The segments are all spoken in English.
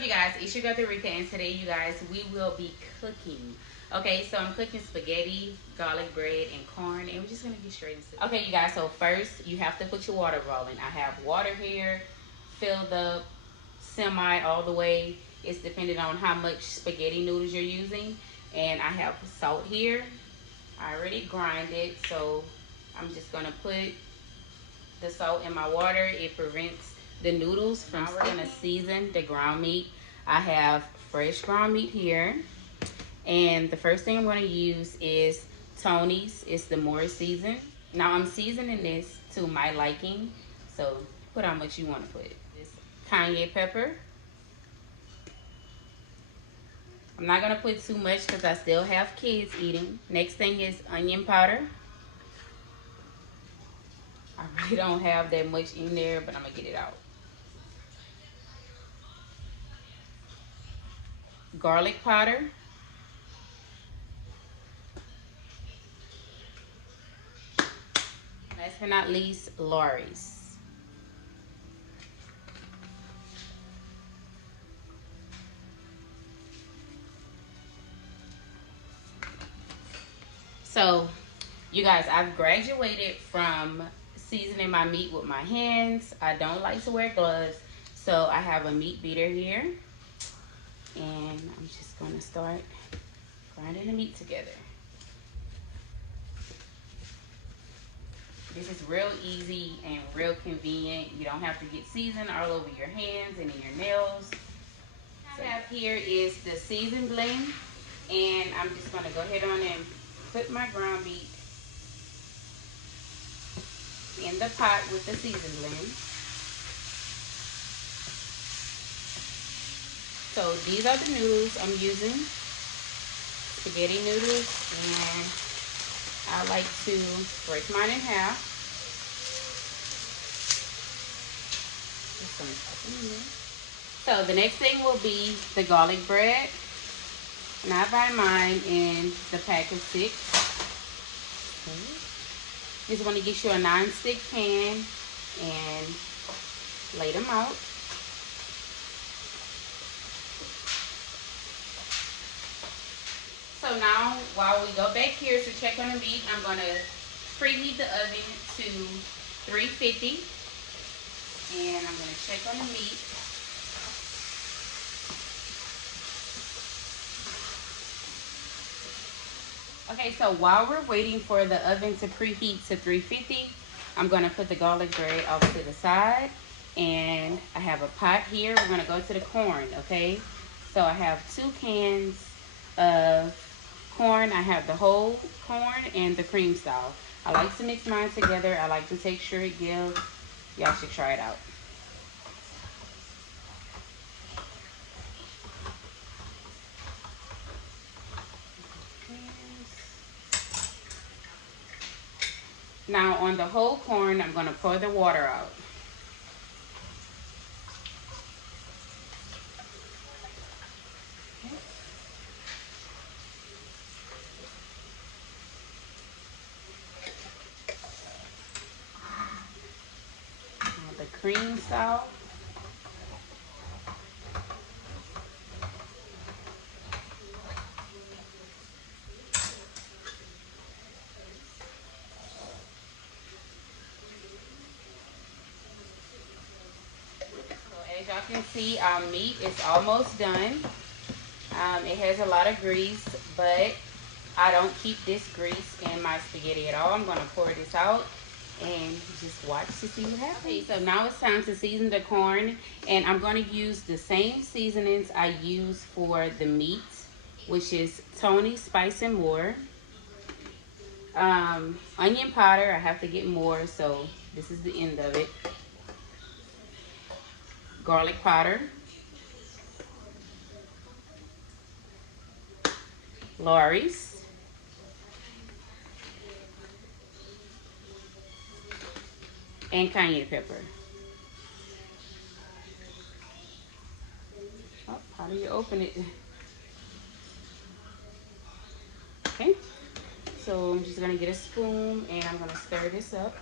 up, you guys? It's your girl Rika, and today, you guys, we will be cooking. Okay, so I'm cooking spaghetti, garlic bread, and corn, and we're just gonna get straight into it. Okay, you guys, so first you have to put your water boiling. I have water here, filled up, semi all the way. It's depending on how much spaghetti noodles you're using, and I have salt here. I already grinded, so I'm just gonna put the salt in my water. It prevents the noodles from sticking. We're gonna season the ground meat. I have fresh ground meat here, and the first thing I'm gonna use is Tony's. It's the more seasoned. Now I'm seasoning this to my liking, so put how much you want to put. This cayenne pepper. I'm not gonna put too much because I still have kids eating. Next thing is onion powder. I really don't have that much in there, but I'm gonna get it out. Garlic powder. Last but not least, Lawry's. So, you guys, I've graduated from seasoning my meat with my hands. I don't like to wear gloves, so I have a meat beater here, and I'm just gonna start grinding the meat together. This is real easy and real convenient. You don't have to get seasoned all over your hands and in your nails. What I have here is the seasoned blend, and I'm just gonna go ahead on and put my ground meat in the pot with the seasoned blend. So these are the noodles I'm using, spaghetti noodles, and I like to break mine in half. So the next thing will be the garlic bread. And I buy mine in the pack of 6. Just want to get you a non-stick pan and lay them out. So now, while we go back here to check on the meat, I'm going to preheat the oven to 350. And I'm going to check on the meat. Okay, so while we're waiting for the oven to preheat to 350, I'm going to put the garlic bread off to the side. And I have a pot here. We're going to go to the corn, okay? So I have 2 cans of corn. I have the whole corn and the cream style. I like to mix mine together. I like the texture it gives. Y'all should try it out. Now on the whole corn, I'm going to pour the water out. Now the cream style. As y'all can see, our meat is almost done. It has a lot of grease, but I don't keep this grease in my spaghetti at all. I'm going to pour this out and just watch to see what happens. Okay, so now it's time to season the corn, and I'm going to use the same seasonings I use for the meat, which is Tony's Spice and More. Onion powder, I have to get more, so this is the end of it. Garlic powder, Lawry's, and cayenne pepper. Oh, how do you open it? Okay, so I'm just gonna get a spoon and I'm gonna stir this up.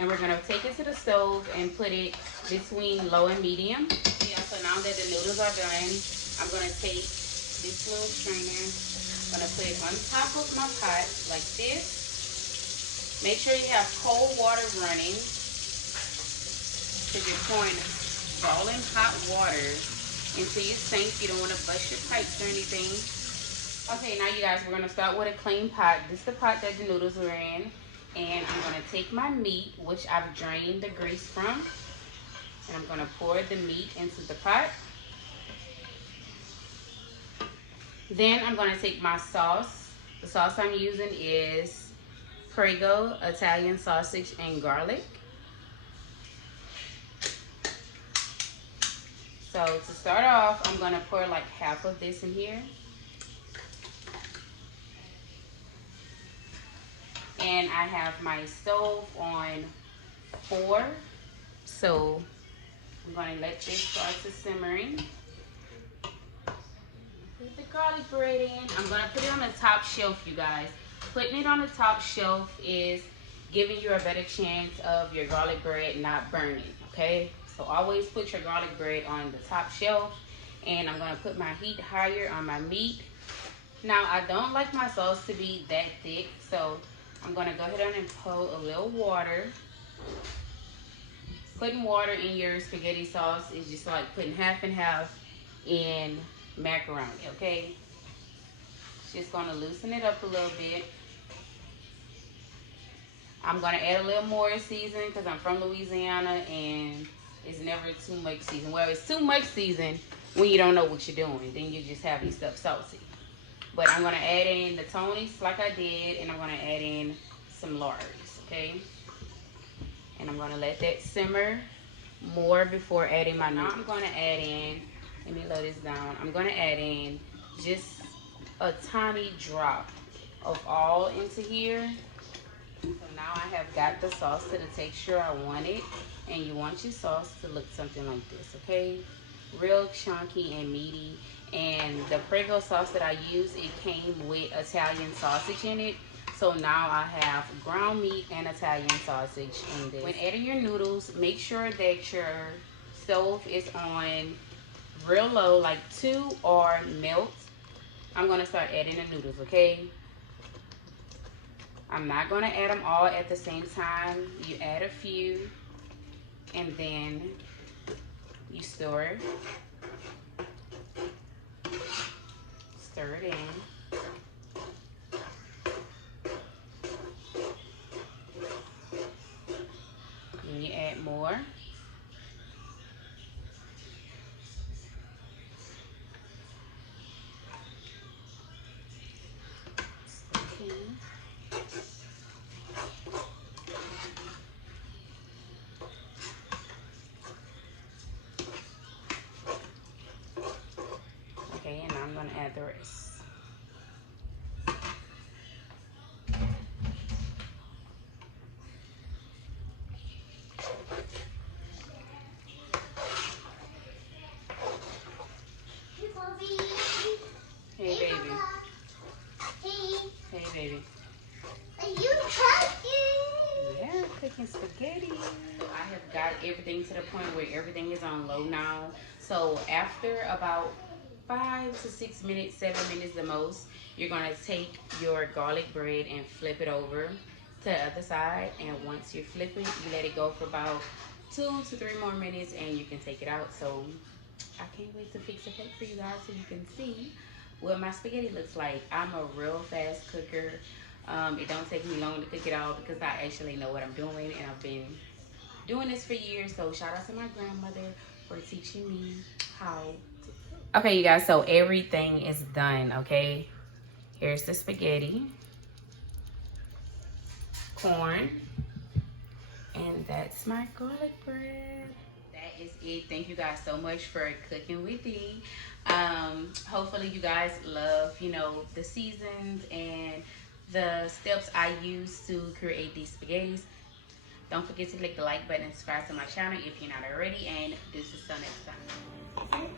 And we're gonna take it to the stove and put it between low and medium. Yeah, so now that the noodles are done, I'm gonna take this little strainer. I'm gonna put it on top of my pot like this. Make sure you have cold water running because you're pouring boiling hot water into your sink. You don't want to bust your pipes or anything. Okay, now you guys, we're gonna start with a clean pot. This is the pot that the noodles were in. And I'm gonna take my meat, which I've drained the grease from, and I'm gonna pour the meat into the pot. Then I'm gonna take my sauce. The sauce I'm using is Prego, Italian sausage, and garlic. So to start off, I'm gonna pour like half of this in here. And I have my stove on 4. So I'm gonna let this start to simmering. Put the garlic bread in. I'm gonna put it on the top shelf, you guys. Putting it on the top shelf is giving you a better chance of your garlic bread not burning, okay? So always put your garlic bread on the top shelf. And I'm gonna put my heat higher on my meat. Now, I don't like my sauce to be that thick, so I'm gonna go ahead and pour a little water. Putting water in your spaghetti sauce is just like putting half and half in macaroni, okay? It's just gonna loosen it up a little bit. I'm gonna add a little more seasoning because I'm from Louisiana and it's never too much season. Well, it's too much season when you don't know what you're doing. Then you just have your stuff salty. But I'm gonna add in the Tonys like I did, and I'm gonna add in some Laurie's, okay? And I'm gonna let that simmer more before adding my noodles. Now I'm gonna add in, let me lower this down. I'm gonna add in just a tiny drop of all into here. So now I have got the sauce to the texture I wanted, and you want your sauce to look something like this, okay? Real chunky and meaty. And the Prego sauce that I used, it came with Italian sausage in it. So now I have ground meat and Italian sausage in this. When adding your noodles, make sure that your stove is on real low, like 2 or melt. I'm gonna start adding the noodles, okay? I'm not gonna add them all at the same time. You add a few and then you stir it. Stir it in. And you add more. Okay, and I'm gonna add the rest. Hey, baby. Hey, baby. Are you cooking? Yeah, cooking spaghetti. I have got everything to the point where everything is on low now. So after about 5 to 6 minutes, 7 minutes the most, you're gonna take your garlic bread and flip it over to the other side. And once you flip it, you let it go for about 2 to 3 more minutes and you can take it out. So I can't wait to fix a plate for you guys so you can see what my spaghetti looks like. I'm a real fast cooker. It don't take me long to cook it all because I actually know what I'm doing, and I've been doing this for years. So shout out to my grandmother for teaching me how to. Okay, you guys, so everything is done, okay? Here's the spaghetti, corn, and that's my garlic bread. That is it. Thank you guys so much for cooking with me. Hopefully you guys love, you know, the seasons and the steps I use to create these spaghettis. Don't forget to click the like button and subscribe to my channel if you're not already, and this is till next time.